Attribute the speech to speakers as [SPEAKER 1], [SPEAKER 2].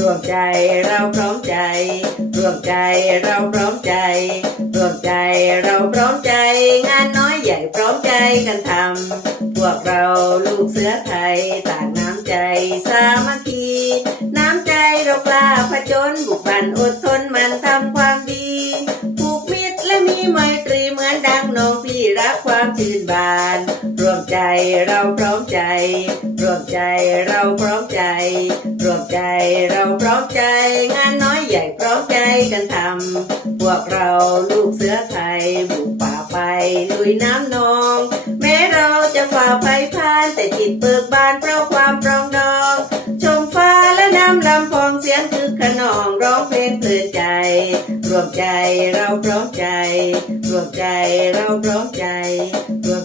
[SPEAKER 1] รวมใจเราพร้อมใจ รวมใจเราพร้อมใจ รวมใจเราพร้อมใจ งานน้อยใหญ่พร้อมใจกันทำพวกเราลูกเสือไทยต่างน้ำใจสามัคคี น้ำใจเรากล้าผจญบุกบันอดทนมันทำ ดังน้องพี่รักความชื่นบาน รวมใจเราพร้อมใจ รวมใจเราพร้อมใจ รวมใจเราพร้อมใจ งานน้อยใหญ่พร้อมใจกันทำพวกเราลูกเสือไทยบุกป่าไปลุยน้ำนอง แม้เราจะฝ่าไฟพานแต่จิตเบิกบานเพราะความปรองดอง อนใจ รวมใจเราพร้อมใจ รวมใจเราพร้อมใจรวม